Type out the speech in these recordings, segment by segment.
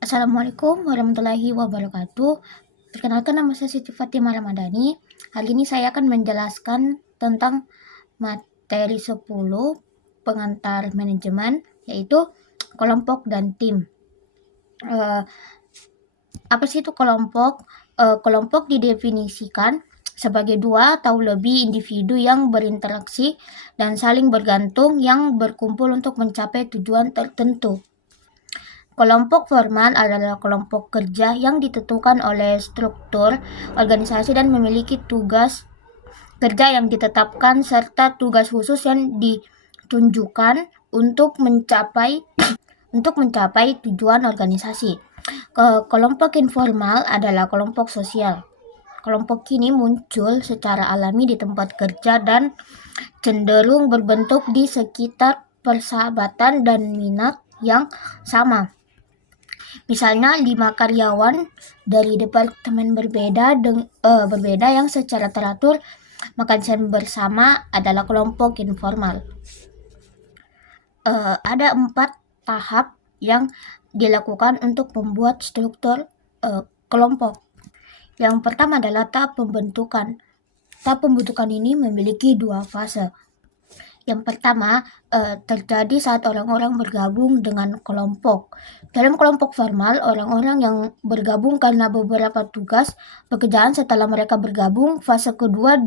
Assalamualaikum warahmatullahi wabarakatuh. Perkenalkan, nama saya Siti Fatimah Ramadhani. Hari ini saya akan menjelaskan tentang materi 10 pengantar manajemen, yaitu kelompok dan tim. Apa sih itu kelompok? Kelompok didefinisikan sebagai dua atau lebih individu yang berinteraksi dan saling bergantung yang berkumpul untuk mencapai tujuan tertentu. Kelompok formal adalah kelompok kerja yang ditentukan oleh struktur organisasi dan memiliki tugas kerja yang ditetapkan serta tugas khusus yang ditunjukkan untuk mencapai tujuan organisasi. Kelompok informal adalah kelompok sosial. Kelompok ini muncul secara alami di tempat kerja dan cenderung berbentuk di sekitar persahabatan dan minat yang sama. Misalnya 5 karyawan dari departemen berbeda yang secara teratur makan siang bersama adalah kelompok informal. Ada 4 tahap yang dilakukan untuk membuat struktur kelompok. Yang pertama adalah tahap pembentukan. Tahap pembentukan ini memiliki 2 fase. Yang pertama, terjadi saat orang-orang bergabung dengan kelompok. Dalam kelompok formal, orang-orang yang bergabung karena beberapa tugas pekerjaan setelah mereka bergabung. Fase kedua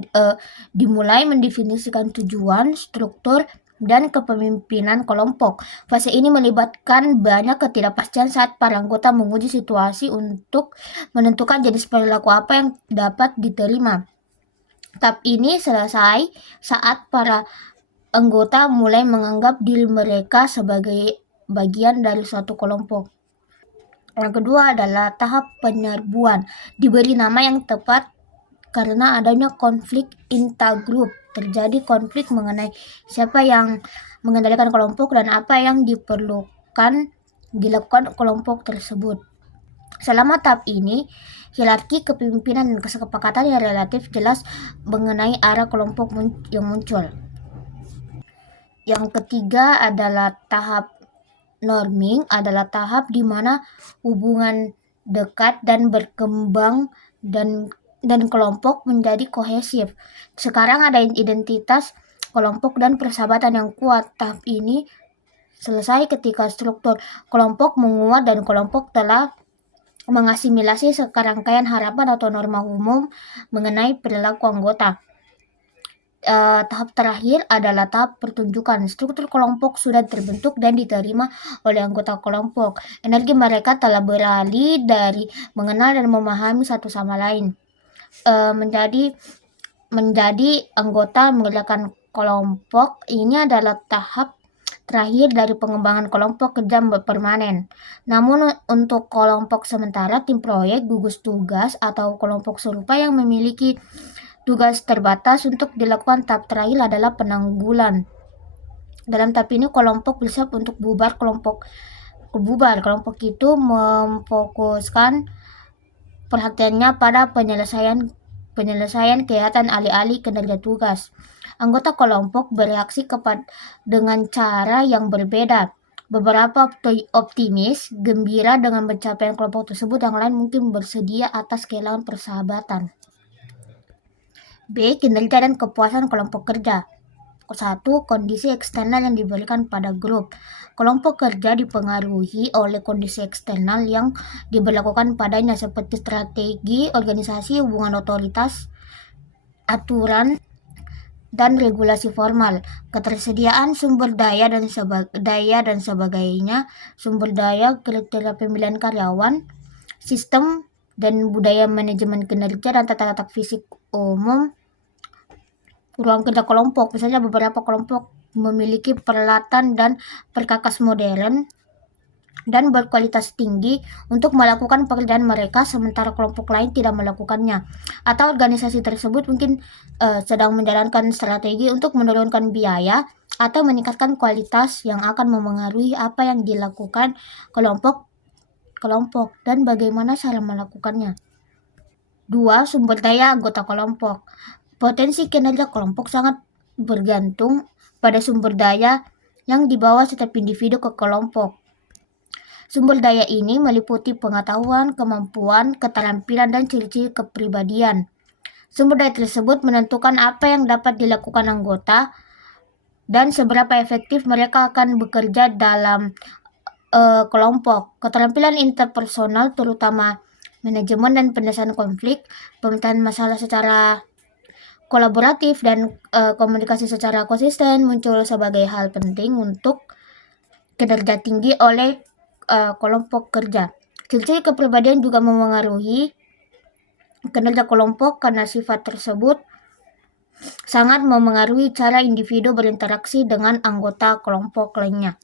dimulai mendefinisikan tujuan, struktur, dan kepemimpinan kelompok. Fase ini melibatkan banyak ketidakpastian saat para anggota menguji situasi untuk menentukan jenis perilaku apa yang dapat diterima. Tahap ini selesai saat para anggota mulai menganggap diri mereka sebagai bagian dari suatu kelompok. Yang kedua adalah tahap penyerbuan. Diberi nama yang tepat karena adanya konflik intergroup. Terjadi konflik mengenai siapa yang mengendalikan kelompok dan apa yang dilakukan kelompok tersebut. Selama tahap ini, hierarki kepemimpinan dan kesepakatan yang relatif jelas mengenai arah kelompok yang muncul. Yang ketiga adalah tahap norming, adalah tahap di mana hubungan dekat dan berkembang dan kelompok menjadi kohesif. Sekarang ada identitas kelompok dan persahabatan yang kuat. Tahap ini selesai ketika struktur kelompok menguat dan kelompok telah mengasimilasi serangkaian harapan atau norma umum mengenai perilaku anggota. Tahap terakhir adalah tahap pertunjukan. Struktur kelompok sudah terbentuk dan diterima oleh anggota kelompok. Energi mereka telah beralih dari mengenal dan memahami satu sama lain menjadi anggota mengerjakan kelompok. Ini adalah tahap terakhir dari pengembangan kelompok kerja permanen. Namun untuk kelompok sementara, tim proyek, gugus tugas, atau kelompok serupa yang memiliki tugas terbatas untuk dilakukan, tahap terakhir adalah penanggulan. Dalam tahap ini kelompok bersiap untuk bubar. Kelompok itu memfokuskan perhatiannya pada penyelesaian kegiatan alih-alih kinerja tugas. Anggota kelompok bereaksi dengan cara yang berbeda. Beberapa optimis, gembira dengan pencapaian kelompok tersebut, yang lain mungkin bersedia atas kehilangan persahabatan. B. Kinerja dan kepuasan kelompok kerja. 1. Kondisi eksternal yang diberikan pada grup. Kelompok kerja dipengaruhi oleh kondisi eksternal yang diberlakukan padanya seperti strategi organisasi, hubungan otoritas, aturan, dan regulasi formal, ketersediaan sumber daya dan sebagainya, sumber daya, kriteria pemilihan karyawan, sistem dan budaya manajemen kinerja, dan tata letak fisik umum ruang kerja kelompok. Misalnya beberapa kelompok memiliki peralatan dan perkakas modern dan berkualitas tinggi untuk melakukan pekerjaan mereka, sementara kelompok lain tidak melakukannya. Atau organisasi tersebut mungkin sedang menjalankan strategi untuk menurunkan biaya atau meningkatkan kualitas yang akan memengaruhi apa yang dilakukan kelompok dan bagaimana cara melakukannya. 2. Sumber daya anggota kelompok. Potensi kinerja kelompok sangat bergantung pada sumber daya yang dibawa setiap individu ke kelompok. Sumber daya ini meliputi pengetahuan, kemampuan, keterampilan, dan ciri-ciri kepribadian. Sumber daya tersebut menentukan apa yang dapat dilakukan anggota dan seberapa efektif mereka akan bekerja dalam kelompok. Keterampilan interpersonal terutama manajemen dan penyelesaian konflik, pemecahan masalah secara kolaboratif, dan komunikasi secara konsisten muncul sebagai hal penting untuk kinerja tinggi oleh kelompok kerja. Ciri-ciri kepribadian juga memengaruhi kinerja kelompok karena sifat tersebut sangat memengaruhi cara individu berinteraksi dengan anggota kelompok lainnya.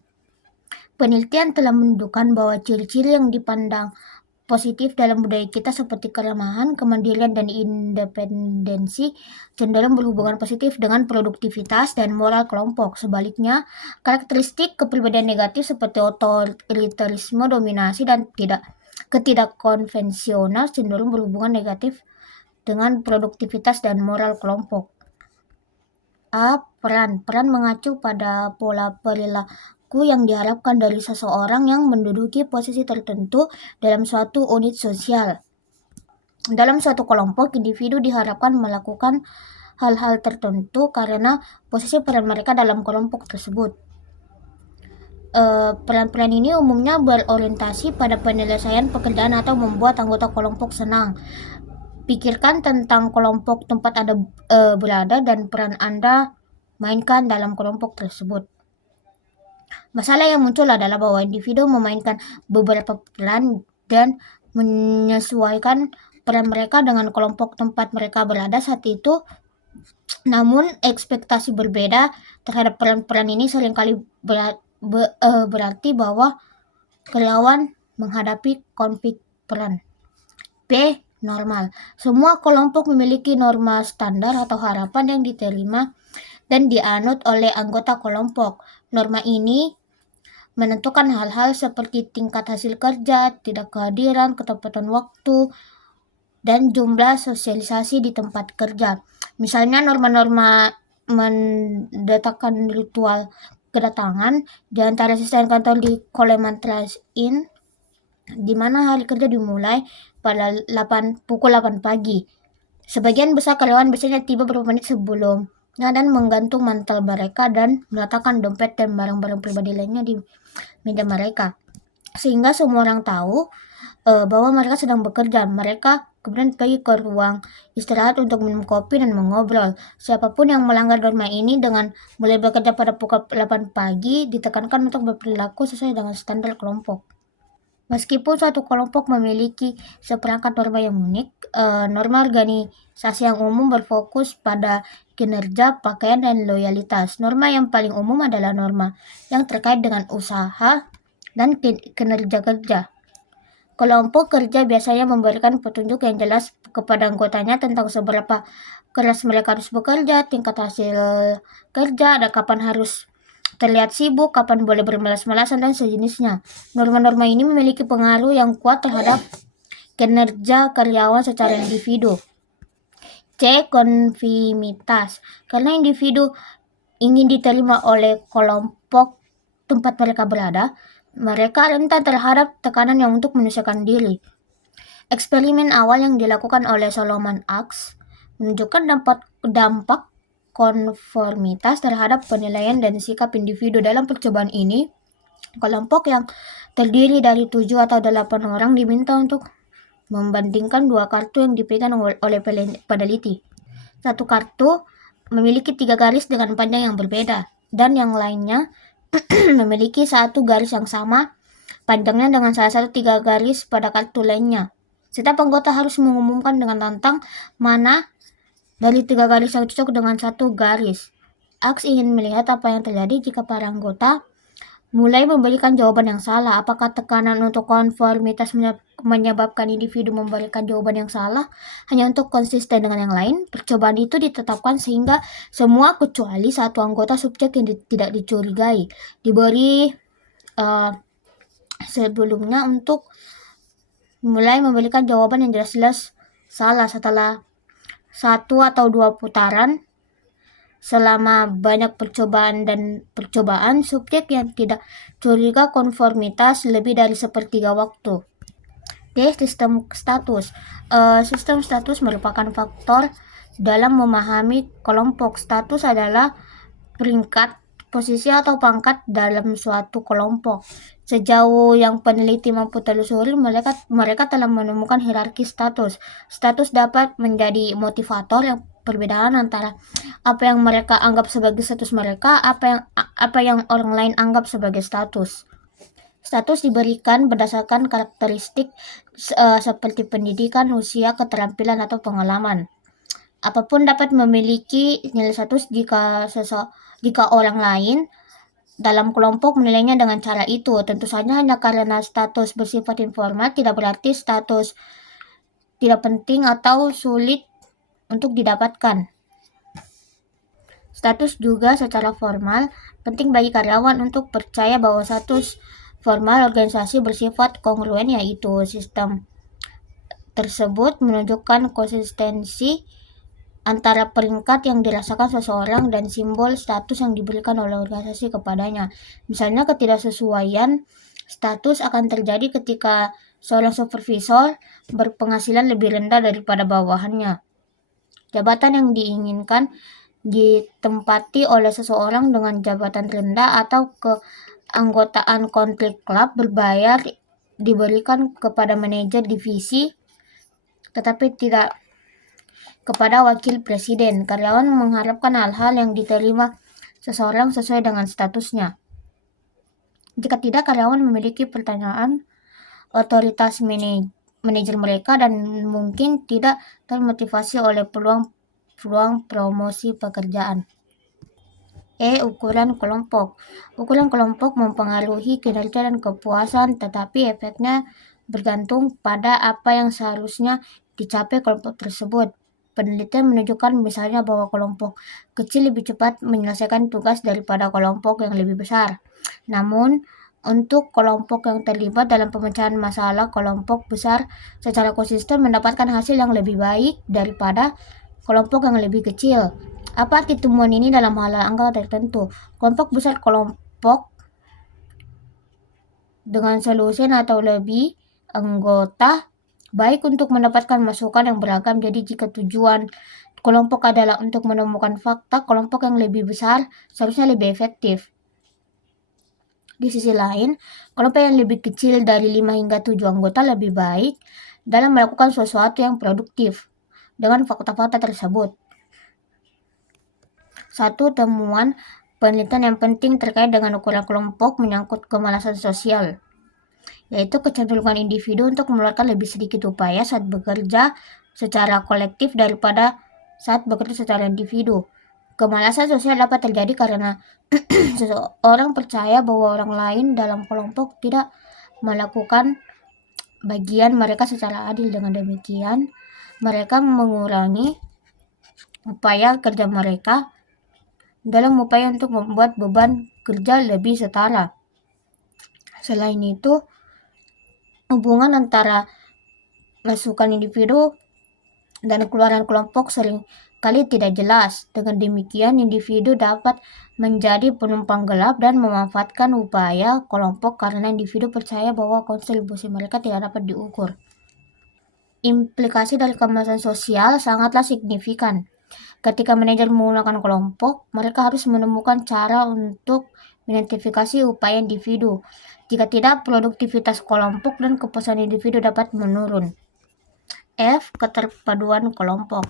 Penelitian telah menunjukkan bahwa ciri-ciri yang dipandang positif dalam budaya kita seperti keramahan, kemandirian, dan independensi cenderung berhubungan positif dengan produktivitas dan moral kelompok. Sebaliknya, karakteristik kepribadian negatif seperti otoritarisme, dominasi, dan ketidakkonvensional cenderung berhubungan negatif dengan produktivitas dan moral kelompok. Peran mengacu pada pola perilaku yang diharapkan dari seseorang yang menduduki posisi tertentu dalam suatu unit sosial. Dalam suatu kelompok, individu diharapkan melakukan hal-hal tertentu karena posisi peran mereka dalam kelompok tersebut. Peran-peran ini umumnya berorientasi pada penyelesaian pekerjaan atau membuat anggota kelompok senang. Pikirkan tentang kelompok tempat Anda berada dan peran Anda mainkan dalam kelompok tersebut. Masalah yang muncul adalah bahwa individu memainkan beberapa peran dan menyesuaikan peran mereka dengan kelompok tempat mereka berada saat itu. Namun, ekspektasi berbeda terhadap peran-peran ini seringkali berarti bahwa karyawan menghadapi konflik peran. B. Normal. Semua kelompok memiliki norma standar atau harapan yang diterima dan dianut oleh anggota kelompok. Norma ini menentukan hal-hal seperti tingkat hasil kerja, tidak kehadiran, ketepatan waktu, dan jumlah sosialisasi di tempat kerja. Misalnya norma-norma mendatangkan ritual kedatangan di antara asisten kantor di Coleman Trust Inn, di mana hari kerja dimulai pada pukul 8 pagi. Sebagian besar karyawan biasanya tiba beberapa menit sebelum dan menggantung mantel mereka dan meletakkan dompet dan barang-barang pribadi lainnya di meja mereka, sehingga semua orang tahu bahwa mereka sedang bekerja. Mereka kemudian pergi ke ruang istirahat untuk minum kopi dan mengobrol. Siapapun yang melanggar norma ini dengan mulai bekerja pada pukul 8 pagi ditekankan untuk berperilaku sesuai dengan standar kelompok. Meskipun suatu kelompok memiliki seperangkat norma yang unik, norma organisasi yang umum berfokus pada kinerja, pakaian, dan loyalitas. Norma yang paling umum adalah norma yang terkait dengan usaha dan kinerja kerja. Kelompok kerja biasanya memberikan petunjuk yang jelas kepada anggotanya tentang seberapa keras mereka harus bekerja, tingkat hasil kerja, dan kapan harus terlihat sibuk, kapan boleh bermalas-malasan, dan sejenisnya. Norma-norma ini memiliki pengaruh yang kuat terhadap kinerja karyawan secara individu. C. Konformitas. Karena individu ingin diterima oleh kelompok tempat mereka berada, mereka rentan terhadap tekanan yang untuk menyesuaikan diri. Eksperimen awal yang dilakukan oleh Solomon Asch menunjukkan dampak konformitas terhadap penilaian dan sikap individu. Dalam percobaan ini, kelompok yang terdiri dari 7 atau 8 orang diminta untuk membandingkan 2 kartu yang dipegang oleh peneliti. Satu kartu memiliki 3 garis dengan panjang yang berbeda, dan yang lainnya memiliki 1 garis yang sama panjangnya dengan salah satu 3 garis pada kartu lainnya. Setiap anggota harus mengumumkan dengan lantang mana dari 3 garis yang cocok dengan 1 garis. Asch ingin melihat apa yang terjadi jika para anggota mulai memberikan jawaban yang salah. Apakah tekanan untuk konformitas menyebabkan individu memberikan jawaban yang salah hanya untuk konsisten dengan yang lain? Percobaan itu ditetapkan sehingga semua kecuali 1 anggota subjek yang tidak dicurigai diberi sebelumnya untuk mulai memberikan jawaban yang jelas-jelas salah. Setelah 1 atau 2 putaran, Selama banyak percobaan, subjek yang tidak curiga konformitas lebih dari sepertiga waktu. D. Sistem status. Sistem status merupakan faktor dalam memahami kelompok. Status adalah peringkat, posisi atau pangkat dalam suatu kelompok. Sejauh yang peneliti mampu telusuri, mereka telah menemukan hierarki status. Status dapat menjadi motivator yang perbedaan antara apa yang mereka anggap sebagai status mereka, apa yang orang lain anggap sebagai status. Status diberikan berdasarkan karakteristik seperti pendidikan, usia, keterampilan, atau pengalaman. Apapun dapat memiliki nilai status jika orang lain dalam kelompok menilainya dengan cara itu. Tentu saja hanya karena status bersifat informal tidak berarti status tidak penting atau sulit untuk didapatkan. Status juga secara formal penting bagi karyawan untuk percaya bahwa status formal organisasi bersifat kongruen, yaitu sistem tersebut menunjukkan konsistensi antara peringkat yang dirasakan seseorang dan simbol status yang diberikan oleh organisasi kepadanya. Misalnya, ketidaksesuaian status akan terjadi ketika seorang supervisor berpenghasilan lebih rendah daripada bawahannya. Jabatan yang diinginkan ditempati oleh seseorang dengan jabatan rendah atau keanggotaan country club berbayar diberikan kepada manajer divisi, tetapi tidak kepada wakil presiden. Karyawan mengharapkan hal-hal yang diterima seseorang sesuai dengan statusnya. Jika tidak, karyawan memiliki pertanyaan otoritas manajer mereka dan mungkin tidak termotivasi oleh peluang promosi pekerjaan. Ukuran kelompok. Ukuran kelompok mempengaruhi kinerja dan kepuasan, tetapi efeknya bergantung pada apa yang seharusnya dicapai kelompok tersebut. Penelitian menunjukkan misalnya bahwa kelompok kecil lebih cepat menyelesaikan tugas daripada kelompok yang lebih besar. Namun, untuk kelompok yang terlibat dalam pemecahan masalah, kelompok besar secara konsisten mendapatkan hasil yang lebih baik daripada kelompok yang lebih kecil. Apa arti temuan ini dalam hal angka tertentu? Kelompok besar kelompok dengan solusi atau lebih anggota baik untuk mendapatkan masukan yang beragam. Jadi jika tujuan kelompok adalah untuk menemukan fakta, kelompok yang lebih besar seharusnya lebih efektif. Di sisi lain, kelompok yang lebih kecil dari 5 hingga 7 anggota lebih baik dalam melakukan sesuatu yang produktif dengan fakta-fakta tersebut. Satu temuan penelitian yang penting terkait dengan ukuran kelompok menyangkut kemalasan sosial, yaitu kecenderungan individu untuk mengeluarkan lebih sedikit upaya saat bekerja secara kolektif daripada saat bekerja secara individu. Kemalasan sosial dapat terjadi karena seseorang percaya bahwa orang lain dalam kelompok tidak melakukan bagian mereka secara adil. Dengan demikian, mereka mengurangi upaya kerja mereka dalam upaya untuk membuat beban kerja lebih setara. Selain itu, hubungan antara masukan individu dan keluaran kelompok sering kali tidak jelas. Dengan demikian, individu dapat menjadi penumpang gelap dan memanfaatkan upaya kelompok karena individu percaya bahwa kontribusi mereka tidak dapat diukur. Implikasi dari kemalasan sosial sangatlah signifikan. Ketika manajer menggunakan kelompok, mereka harus menemukan cara untuk mengidentifikasi upaya individu. Jika tidak, produktivitas kelompok dan kepuasan individu dapat menurun. F. Keterpaduan kelompok.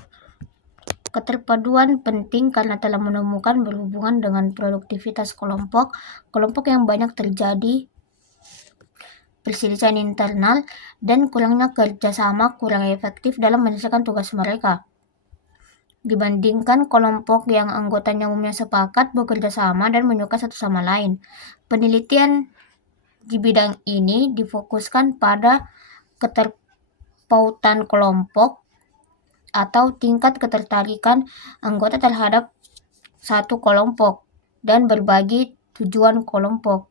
Keterpaduan penting karena telah menemukan berhubungan dengan produktivitas kelompok. Kelompok yang banyak terjadi perselisihan internal dan kurangnya kerjasama kurang efektif dalam menyelesaikan tugas mereka dibandingkan kelompok yang anggotanya umumnya sepakat bekerja sama dan menyukai satu sama lain. Penelitian di bidang ini difokuskan pada keterpautan kelompok atau tingkat ketertarikan anggota terhadap satu kelompok dan berbagi tujuan kelompok.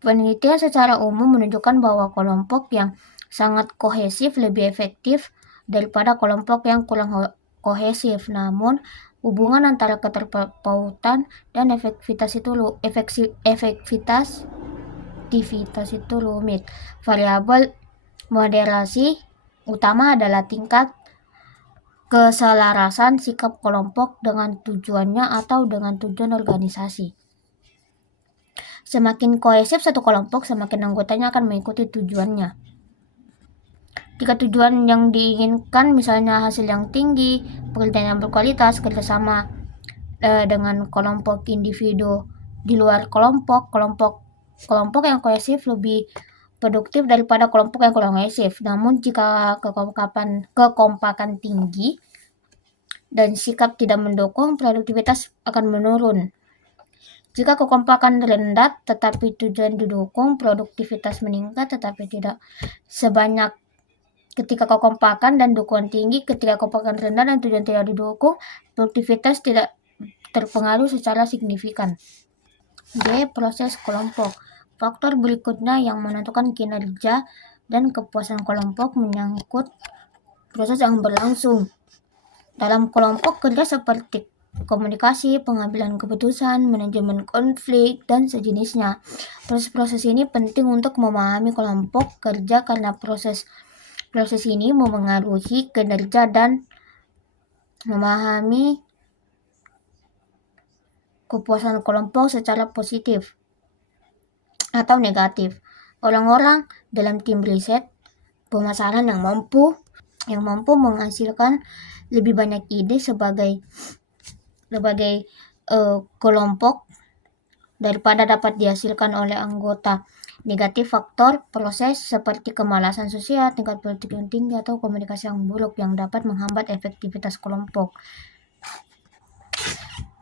Penelitian secara umum menunjukkan bahwa kelompok yang sangat kohesif lebih efektif daripada kelompok yang kurang kohesif. Namun, Hubungan antara keterpautan dan efektivitas itu rumit. Variabel moderasi utama adalah tingkat keselarasan sikap kelompok dengan tujuannya atau dengan tujuan organisasi. Semakin kohesif satu kelompok, semakin anggotanya akan mengikuti tujuannya. Jika tujuan yang diinginkan misalnya hasil yang tinggi, pekerjaan yang berkualitas, kerjasama dengan kelompok individu di luar kelompok yang kohesif lebih produktif daripada kelompok yang kurang kohesif. Namun jika kekompakan tinggi dan sikap tidak mendukung, produktivitas akan menurun. Jika kekompakan rendah tetapi tujuan didukung, produktivitas meningkat tetapi tidak sebanyak ketika kekompakan dan dukungan tinggi. Ketika kekompakan rendah dan tujuan tidak didukung, produktivitas tidak terpengaruh secara signifikan. D. Proses kelompok. Faktor berikutnya yang menentukan kinerja dan kepuasan kelompok menyangkut proses yang berlangsung dalam kelompok kerja seperti komunikasi, pengambilan keputusan, manajemen konflik, dan sejenisnya. Proses-proses ini penting untuk memahami kelompok kerja karena proses ini memengaruhi kinerja dan memahami kepuasan kelompok secara positif atau negatif. Orang-orang dalam tim riset pemasaran yang mampu menghasilkan lebih banyak ide sebagai kelompok daripada dapat dihasilkan oleh anggota. Negatif faktor proses seperti kemalasan sosial, tingkat politik yang tinggi, atau komunikasi yang buruk yang dapat menghambat efektivitas kelompok.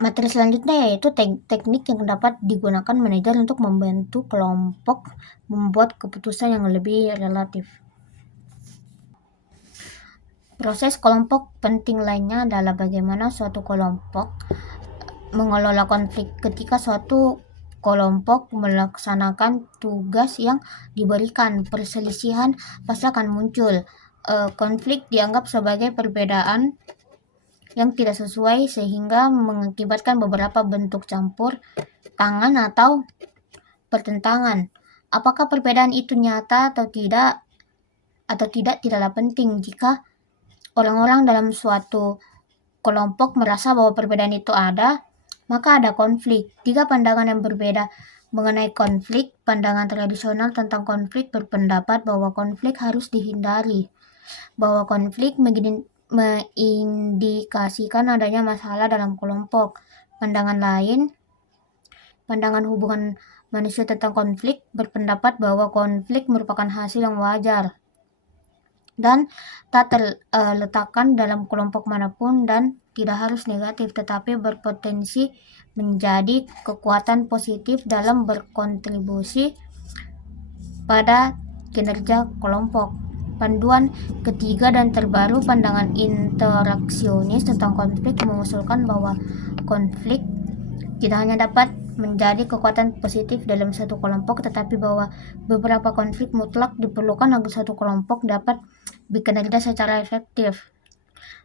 Materi selanjutnya yaitu teknik yang dapat digunakan manajer untuk membantu kelompok membuat keputusan yang lebih relatif. Proses kelompok penting lainnya adalah bagaimana suatu kelompok mengelola konflik. Ketika suatu kelompok melaksanakan tugas yang diberikan, perselisihan pasti akan muncul. Konflik dianggap sebagai perbedaan yang tidak sesuai sehingga mengakibatkan beberapa bentuk campur tangan atau pertentangan. Apakah perbedaan itu nyata atau tidaklah penting. Jika orang-orang dalam suatu kelompok merasa bahwa perbedaan itu ada, maka ada konflik. Tiga pandangan yang berbeda mengenai konflik. Pandangan tradisional tentang konflik berpendapat bahwa konflik harus dihindari, bahwa konflik mengindikasikan adanya masalah dalam kelompok. Pandangan lain, pandangan hubungan manusia tentang konflik, berpendapat bahwa konflik merupakan hasil yang wajar dan tak terletakkan dalam kelompok manapun dan tidak harus negatif, tetapi berpotensi menjadi kekuatan positif dalam berkontribusi pada kinerja kelompok. Panduan ketiga dan terbaru, pandangan interaksionis tentang konflik, mengusulkan bahwa konflik tidak hanya dapat menjadi kekuatan positif dalam satu kelompok, tetapi bahwa beberapa konflik mutlak diperlukan agar satu kelompok dapat bekerja secara efektif.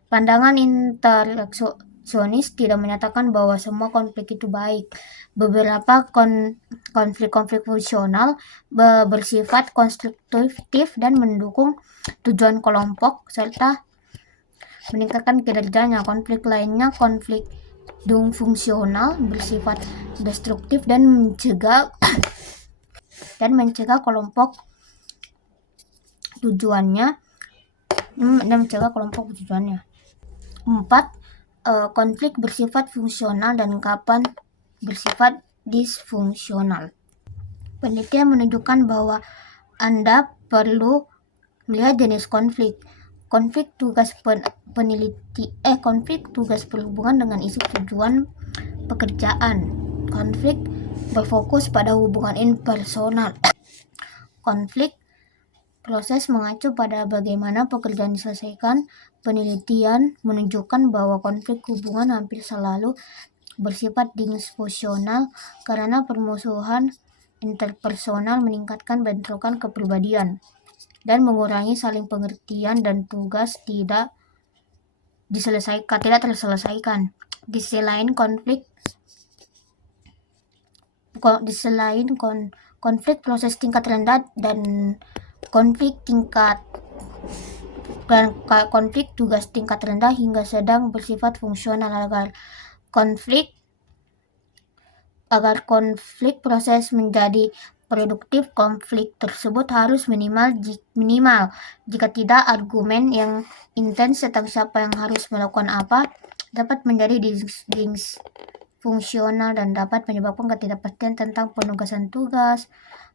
Pandangan interaksionis tidak menyatakan bahwa semua konflik itu baik. Beberapa konflik fungsional bersifat konstruktif dan mendukung tujuan kelompok serta meningkatkan kinerjanya. Konflik lainnya, konflik fungsional, bersifat destruktif dan mencegah kelompok tujuannya. 4. Konflik bersifat fungsional dan kapan bersifat disfungsional. Penelitian menunjukkan bahwa Anda perlu melihat jenis konflik. Konflik tugas berhubungan dengan isu tujuan pekerjaan. Konflik berfokus pada hubungan impersonal. Konflik proses mengacu pada bagaimana pekerjaan diselesaikan. Penelitian menunjukkan bahwa konflik hubungan hampir selalu bersifat disfungsional karena permusuhan interpersonal meningkatkan bentrokan kepribadian dan mengurangi saling pengertian dan tugas tidak terselesaikan. Di selain konflik proses tingkat rendah dan konflik tugas tingkat rendah hingga sedang bersifat fungsional. Agar konflik proses menjadi produktif, konflik tersebut harus minimal jika tidak argumen yang intens tentang siapa yang harus melakukan apa dapat menjadi disfungsional dan dapat menyebabkan ketidakpastian tentang penugasan tugas,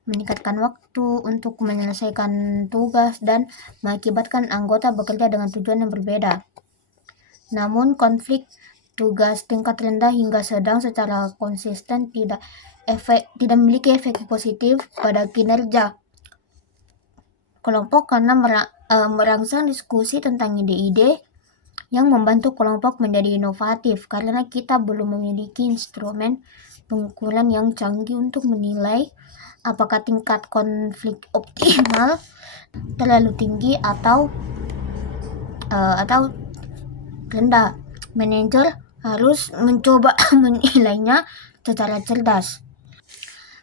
meningkatkan waktu untuk menyelesaikan tugas, dan mengakibatkan anggota bekerja dengan tujuan yang berbeda. Namun konflik tugas tingkat rendah hingga sedang secara konsisten tidak memiliki efek positif pada kinerja kelompok karena merangsang diskusi tentang ide-ide yang membantu kelompok menjadi inovatif, karena kita belum memiliki instrumen pengukuran yang canggih untuk menilai apakah tingkat konflik optimal, terlalu tinggi atau rendah. Manajer harus mencoba menilainya secara cerdas.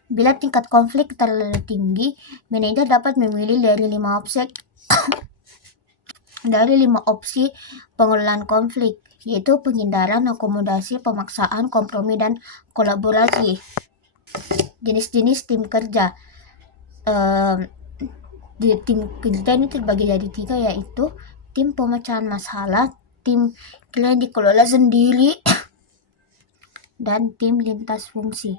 Bila tingkat konflik terlalu tinggi, manajer dapat memilih dari 5 opsi pengelolaan konflik, yaitu penghindaran, akomodasi, pemaksaan, kompromi, dan kolaborasi. Jenis-jenis tim kerja. Tim kerja ini terbagi jadi 3, yaitu tim pemecahan masalah, tim klien dikelola sendiri, dan tim lintas fungsi.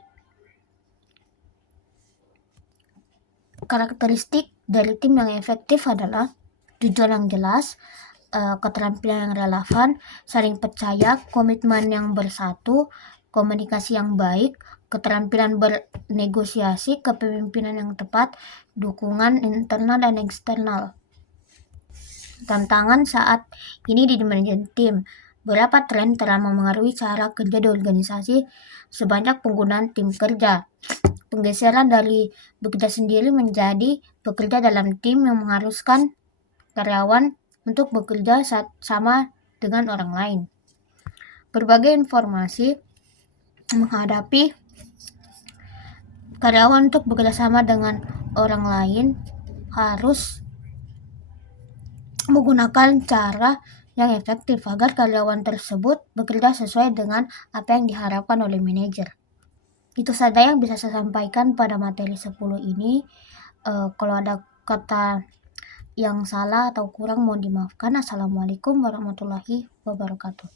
Karakteristik dari tim yang efektif adalah tujuan yang jelas, keterampilan yang relevan, saling percaya, komitmen yang bersatu, komunikasi yang baik, keterampilan bernegosiasi, kepemimpinan yang tepat, dukungan internal dan eksternal. Tantangan saat ini di manajemen tim. Beberapa tren telah memengaruhi cara kerja di organisasi sebanyak penggunaan tim kerja. Penggeseran dari bekerja sendiri menjadi bekerja dalam tim yang mengharuskan karyawan untuk bekerja sama dengan orang lain. Berbagai informasi menghadapi karyawan untuk bekerja sama dengan orang lain harus menggunakan cara yang efektif agar karyawan tersebut bekerja sesuai dengan apa yang diharapkan oleh manajer. Itu saja yang bisa saya sampaikan pada materi 10 ini. Kalau ada kata yang salah atau kurang mohon dimaafkan. Assalamualaikum warahmatullahi wabarakatuh.